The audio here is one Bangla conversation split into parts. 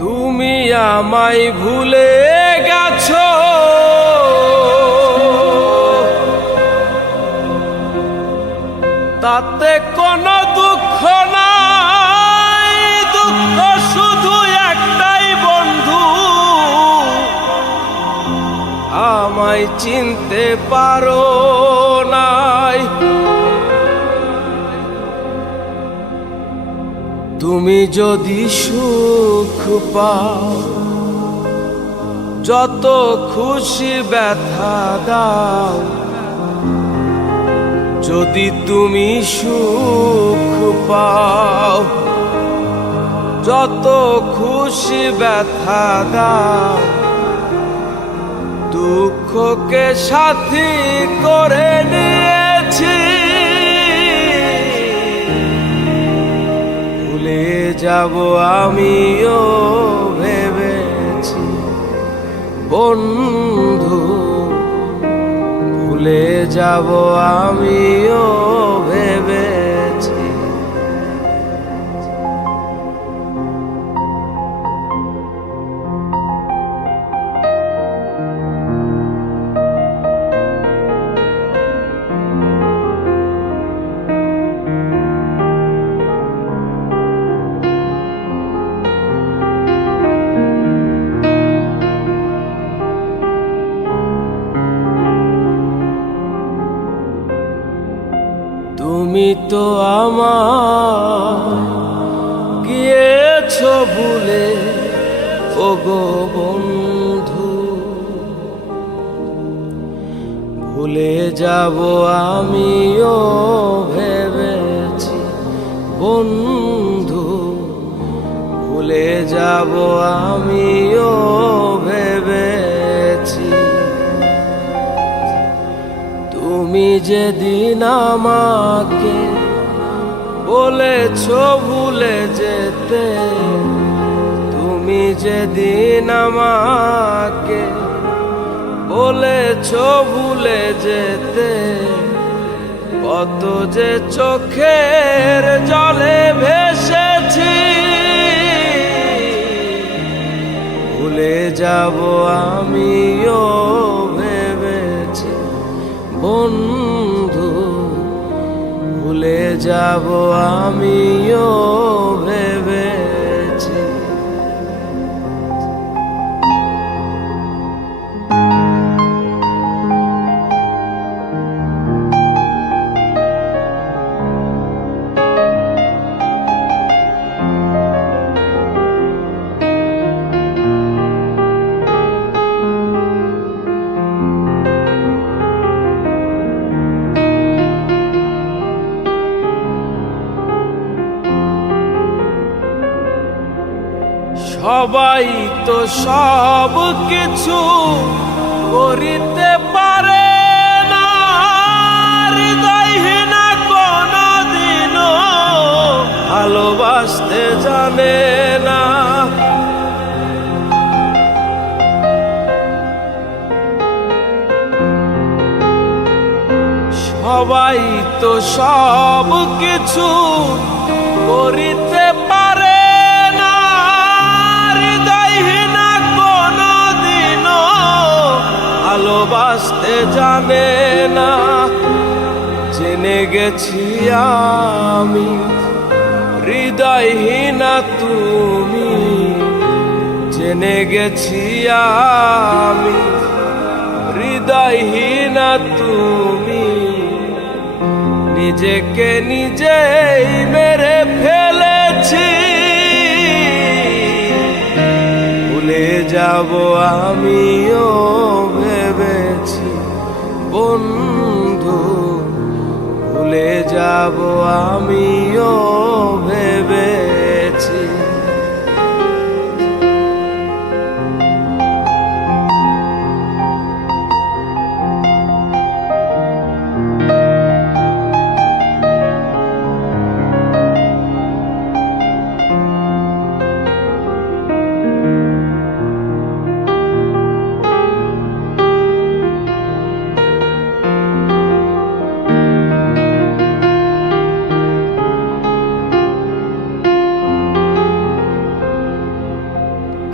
তুমি আমায় ভুলে গেছো, তাতে কোনো দুঃখ নাই। দুঃখ শুধু একটাই বন্ধু, আমায় চিনতে পারো নাই। তুমি যদি সুখ পাও, যত খুশি ব্যথা দাও। যদি তুমি সুখ পাও, যত খুশি ব্যথা দাও। দুঃখকে সাথী করে নিয়েছি, ভুলে যাব আমিও ভেবেছি বন্ধু। ভুলে যাব আমিও ভেবেছি। তুমি তো আমার গিয়েছো ভুলে, ওগো বন্ধু। ভুলে যাব আমিও ভেবেছি বন্ধু। ভুলে যাব আমিও ভেবেছি। তুমি যেদিন আমাকে বলেছো ভুলে যেতে, তুমি যেদিন আমাকে বলেছো ভুলে যেতে। কত যে চোখের জলে ভেসেছি, ভুলে যাব আমিও ভেবেছি বন্ধু। ভুলে যাব আমিও ভেবেছি। সবাই তো সব কিছু করিতে পারে না, হৃদয়হীনা কোনদিনও ভালোবাসতে জানে না। সবাই তো সব কিছু করিতে পারে, ভালোবাসতে জানে না। জেনে গেছি আমি হৃদয়হীনা তুমি, জেনে গেছি আমি হৃদয়হীনা তুমি। নিজেকে নিজেই মেরে ফেলেছি, ভুলে যাব আমিও ভেবেছি বন্ধু। ভুলে যাব আমিও ভেবেছি।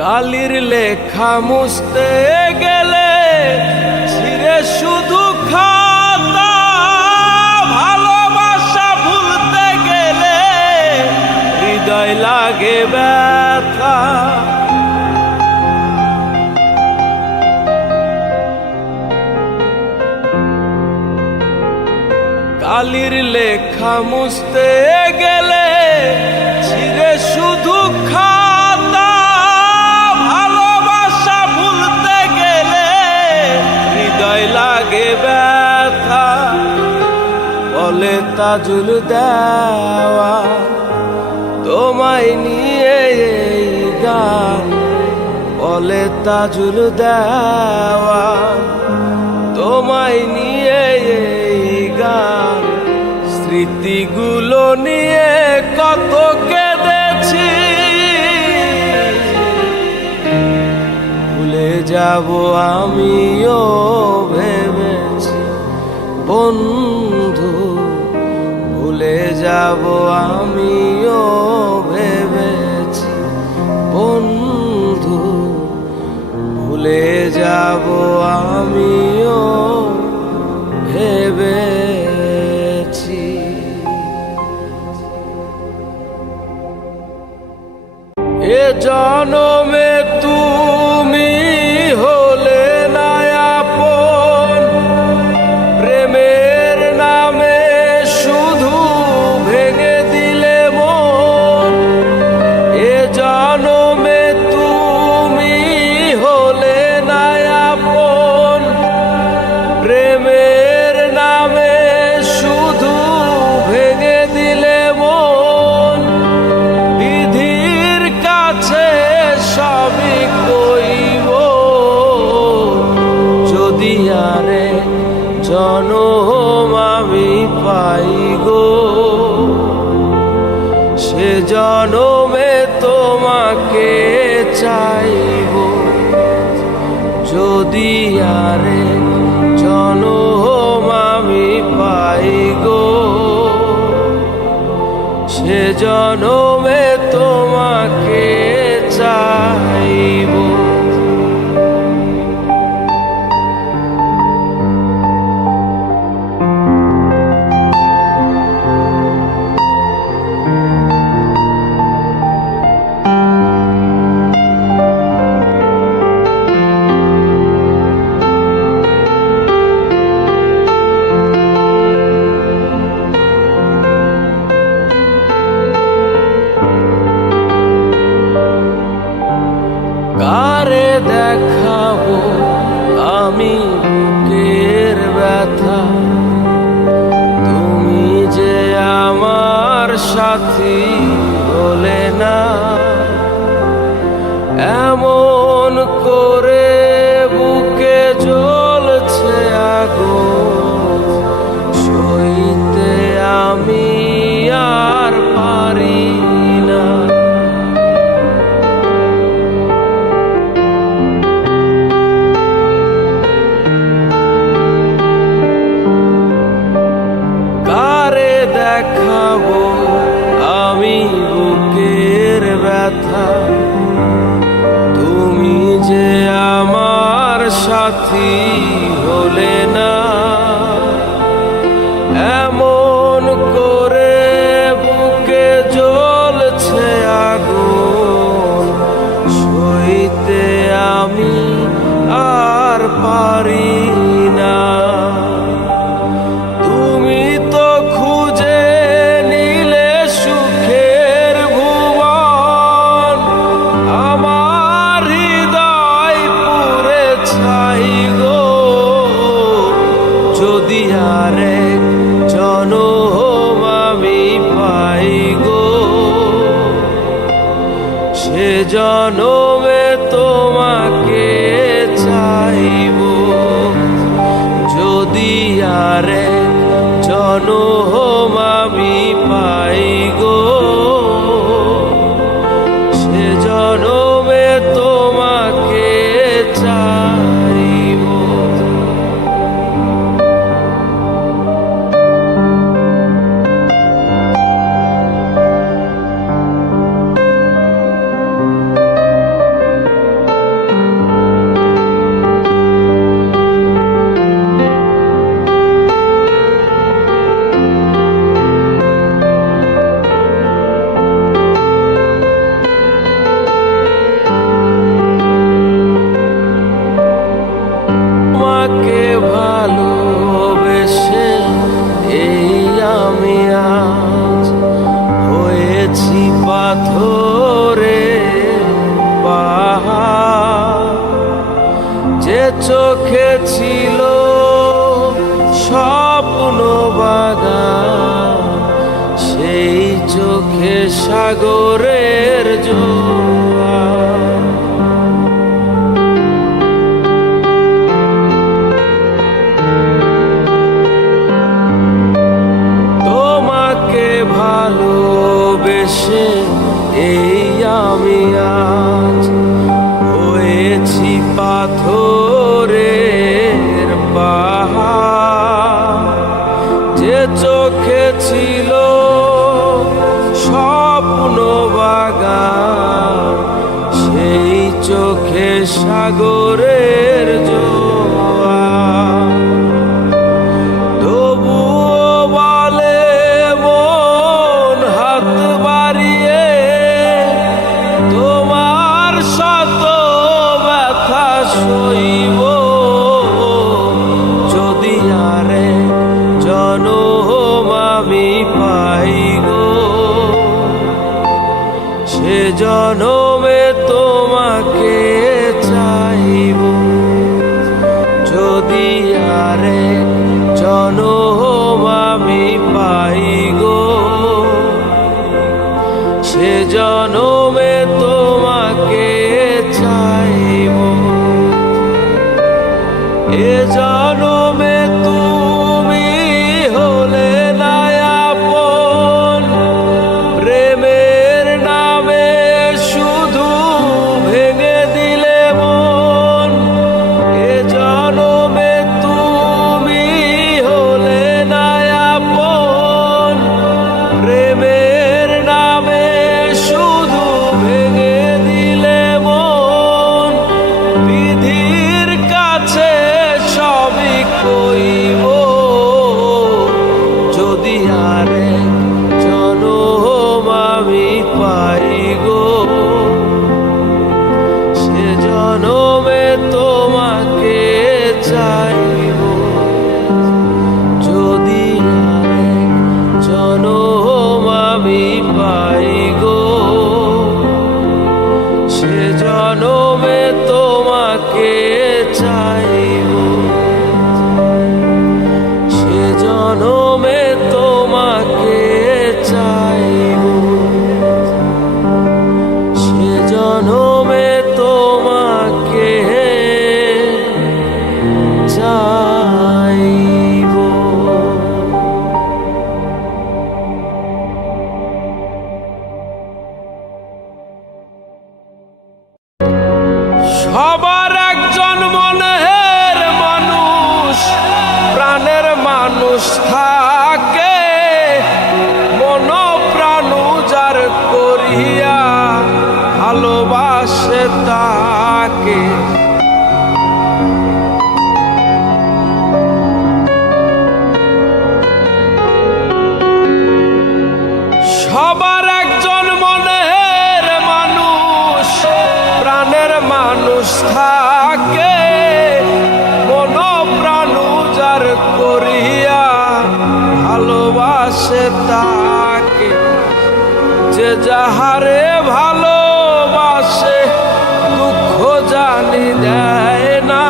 কালির লেখা মুছতে গেলে ছিঁড়ে শুধু খাতা, ভালোবাসা ভুলতে গেলে হৃদয় লাগে ব্যথা। কালির লেখা মুছতে গেলে ছিঁড়ে শুধু খাতা, ভালোবাসা ভুলতে গেলে হৃদয় লাগে ব্যথা। বলে তাজুল দেওয়া তোমায় নিয়ে এই গান, বলে তাজুল দেওয়া তোমায় নিয়ে এই গান। স্মৃতিগুলো নিয়ে কত কেঁদেছি, ভুলে যাব আমিও ভেবেছি বন্ধু, ভুলে যাব আমিও ভেবেছি বন্ধু, ভুলে যাব আমিও ভেবেছি। এ জনমে তুমি হলে না আপন, প্রেমের নামে শুধু ভেঙে দিলে মন। এ জনমে তুমি হলে না আপন, প্রেমের নামে শুধু ভেঙে দিলে মন। বিধির কাছে সবই কইব, যদি আরে জনম আমি পাই গো, সে জনমে তোমাকে চাইব। যদি আরে জনম আমি পাই গো, সে জনমে তোমাকে চাইব। কারে দেখাবো আমি বুকের ব্যথা, তুমি যে আমার সাথী হলে না। এমন করে বুকে জ্বলছে আগুন, সইতে আমি আর পারি না। কারে দেখাবো আমি বুকের ব্যথা, তুমি যে আমার সাথী হলে না। এমন করে বুকে জ্বলছে আগুন, সইতে আমি আর পারি না। তুমি তো খুঁজে নিলে সুখের ভুবন, আমার হৃদয় পুরে ছাই গো। যদি আরেক জনম আমি পাই গো, সে জনমে তোমাকে চাইব। যদি আরেক জনম আমি পাই গো, সে জনমে তোমাকে চাইব। চোখে ছিল স্বপ্ন বাগান, সেই চোখে সাগরের জোয়ার। তোমাকে ভালোবেসে এই আমি আজ হয়েছি পাথরের পাহাড়। যে চোখে ছিল স্বপ্ন বাগান, সেই চোখে সাগরের জোয়ার। তবুও বলে মন হাত বাড়িয়ে, তোমার শত ব্যথা সইব যদি আরে জনম আমি পাই গো। সে জনমে তোমাকে চাইব যদি আরে জনম আমি পাই গো। সে জনমে তোমাকে চাইব। এ জনমে তুমি হলে না আপন, প্রেমের নামে শুধু ভেঙে দিলে মন। এ জনমে তুমি হলে না আপন, প্রেমের নামে শুধু ভেঙে দিলে মন। বিধির কাছে সবই কইব যদি আরে জনম আমি পাই গো। সে জনমে তোমাকে চাইব যদি আরে জনম আমি পাই গো। সে জনমে তোমাকে চাইব। সে জনমে তোমাকে চাইব। সে জনমে তোমাকে চাইব। সবার একজন মনের মানুষ, প্রাণের মানুষ থাকে। মন প্রাণ যার করিয়া ভালোবাসে তাকে। সবার একজন মনের মানুষ, প্রাণের মানুষ থাকে। মন প্রাণ যার করিয়া ভালোবাসে তাকে। যে যাহারে ভালোবাসে দুঃখ জানি দেয় না।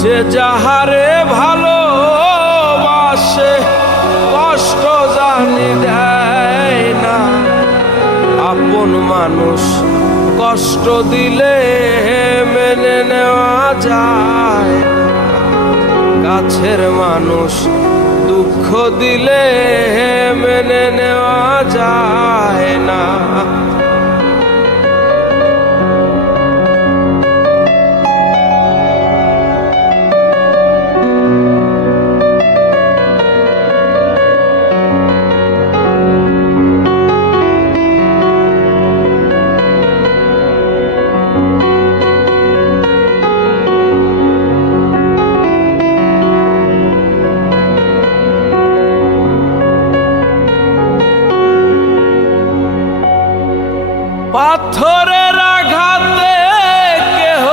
যে যাহারে ভালোবাসে কষ্ট জানি দেয় না। আপন মানুষ কষ্ট দিলে মেনে নেওয়া যায়, কাছের মানুষ দুঃখ দিলে মেনে নেওয়া যায় না। পাথরের আঘাতে কেহ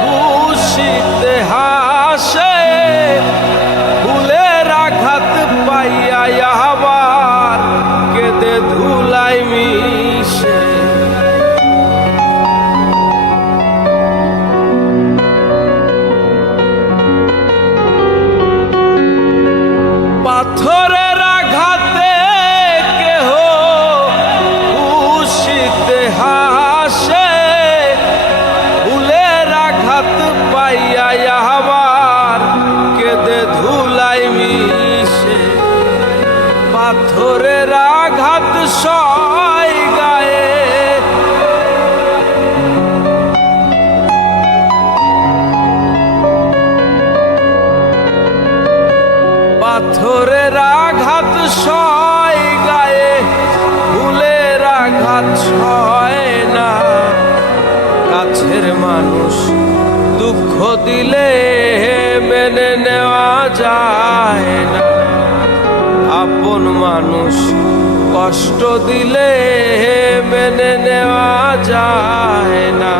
খুশিতে হাসে, ফুলের আঘাত পাইয়া আবার পাথরের আঘাতে কেহ খুশিতে হাসে, ফুলের আঘাত পাইয়া আবার কেঁদে ধুলাই মিশে। পাথরের আঘাত সয় গায়ে, পাথরের আঘাত সয় গায়ে, ফুলের আঘাত সয় না। কাছের মানুষ দুঃখ দিলে মেনে নেওয়া যায় না, আপন মানুষ কষ্ট দিলে মেনে নেওয়া যায় না।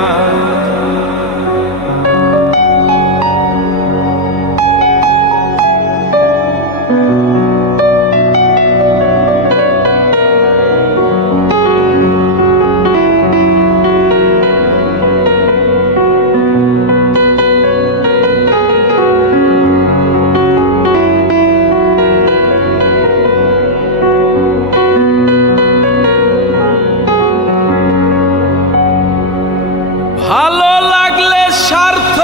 ভালো লাগলে স্বার্থ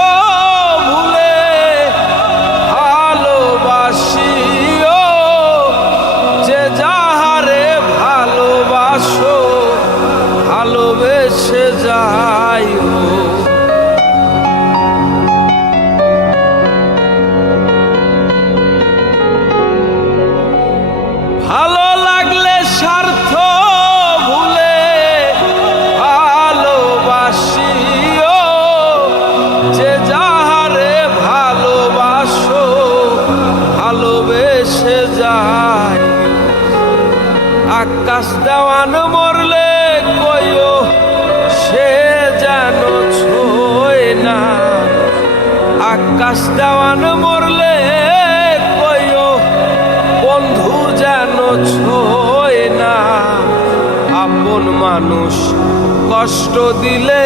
ভুলে ভালোবাসিও, যে যাহারে ভালোবাসো ভালোবেসে যাইও। ভালো লাগলে স্বার্থ ভুলে ভালোবাসিও, যে যাহারে ভালোবাসো ভালোবেসে যায়। আকাশ দেওয়ান মরলে কইও সে যেন ছোয় না, আকাশ দেওয়ান মরলে কইও বন্ধু যেন ছোয় না। আপন মানুষ কষ্ট দিলে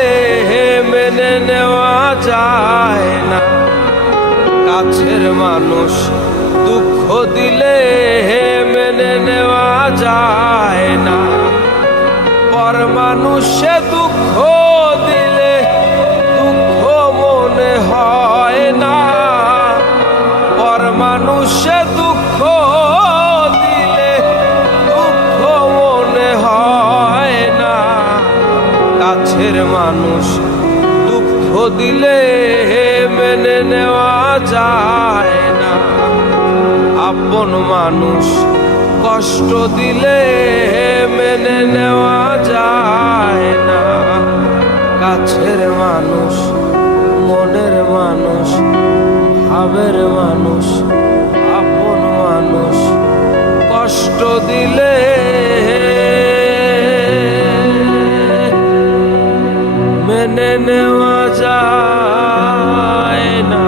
মেনে নেওয়া যায় না, কাছের মানুষ দুঃখ দিলে মেনে নেওয়া যায় না। পর মানুষে দুঃখ দিলে দুঃখ মনে হয় না, পর মানুষে দুঃখ দিলে দুঃখ মনে হয় না। কাছের মানুষ দুঃখ দিলে মেনে নেওয়া যায় না, আপন মানুষ কষ্ট দিলে মেনে নেওয়া যায় না। কাছের মানুষ, মনের মানুষ, ভাবের মানুষ, আপন মানুষ কষ্ট দিলে মেনে নেওয়া যায় না।